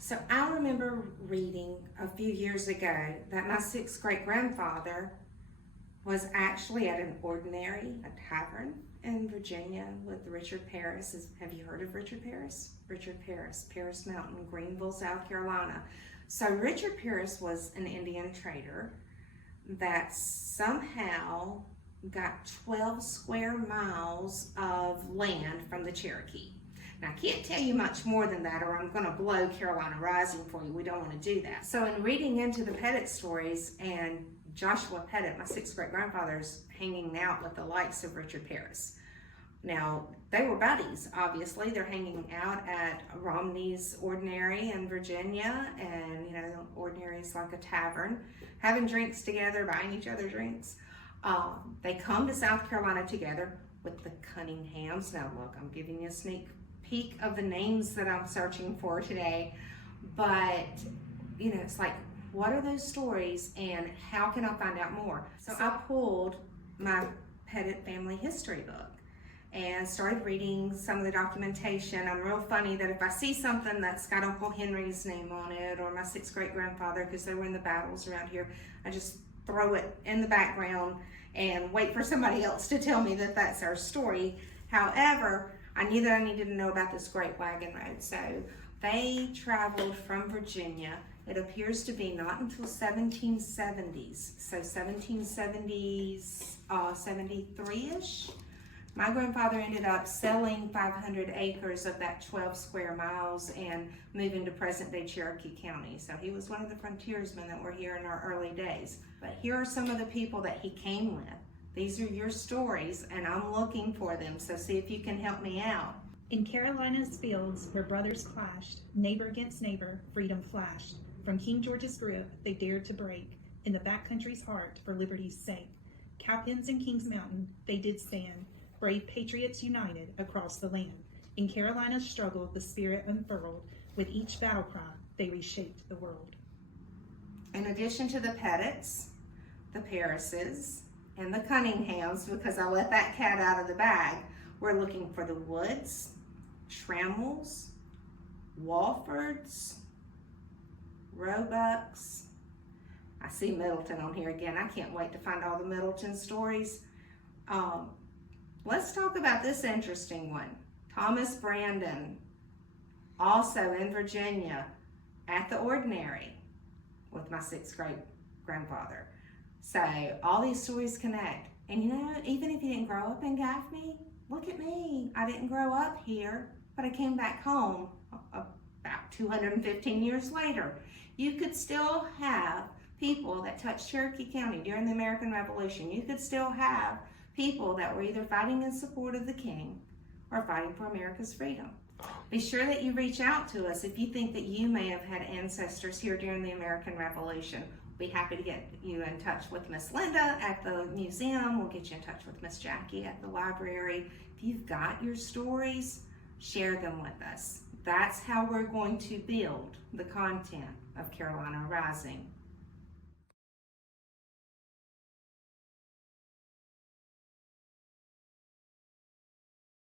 So I remember reading a few years ago that my sixth great grandfather was actually at an ordinary, a tavern in Virginia with Richard Paris. Have you heard of Richard Paris? Richard Paris, Paris Mountain, Greenville, South Carolina. So Richard Paris was an Indian trader that somehow got 12 square miles of land from the Cherokee. Now, I can't tell you much more than that, or I'm going to blow Carolina Rising for you. We don't want to do that. So in reading into the Pettit stories, and Joshua Pettit, my sixth great grandfather's hanging out with the likes of Richard Paris. Now, they were buddies, obviously. They're hanging out at Romney's Ordinary in Virginia, and Ordinary is like a tavern, having drinks together, buying each other drinks. They come to South Carolina together with the Cunninghams. Now, look, I'm giving you a sneak peek of the names that I'm searching for today, but it's like, what are those stories and how can I find out more? So I pulled my Pettit family history book and started reading some of the documentation. I'm real funny that if I see something that's got Uncle Henry's name on it or my sixth great grandfather, because they were in the battles around here, I just throw it in the background and wait for somebody else to tell me that that's our story. However, I knew that I needed to know about this Great Wagon Road. So they traveled from Virginia. It appears to be not until 1770s. So 1770s, 73-ish. My grandfather ended up selling 500 acres of that 12 square miles and moving to present-day Cherokee County. So he was one of the frontiersmen that were here in our early days. But here are some of the people that he came with. These are your stories, and I'm looking for them, so see if you can help me out. In Carolina's fields where brothers clashed, neighbor against neighbor, freedom flashed. From King George's grip, they dared to break, in the backcountry's heart, for liberty's sake. Cowpens and King's Mountain, they did stand, brave patriots united across the land. In Carolina's struggle, the spirit unfurled, with each battle cry, they reshaped the world. In addition to the Pettits, the Parises, and the Cunninghams, because I let that cat out of the bag, we're looking for the Woods, Trammels, Walfords, Roebucks. I see Middleton on here again. I can't wait to find all the Middleton stories. Let's talk about this interesting one. Thomas Brandon, also in Virginia, at the Ordinary with my sixth great grandfather. So all these stories connect. And even if you didn't grow up in Gaffney, look at me. I didn't grow up here, but I came back home about 215 years later. You could still have people that touched Cherokee County during the American Revolution. You could still have people that were either fighting in support of the king or fighting for America's freedom. Be sure that you reach out to us if you think that you may have had ancestors here during the American Revolution. Be happy to get you in touch with Miss Linda at the museum. We'll get you in touch with Miss Jackie at the library. If you've got your stories, share them with us. That's how we're going to build the content of Carolina Rising.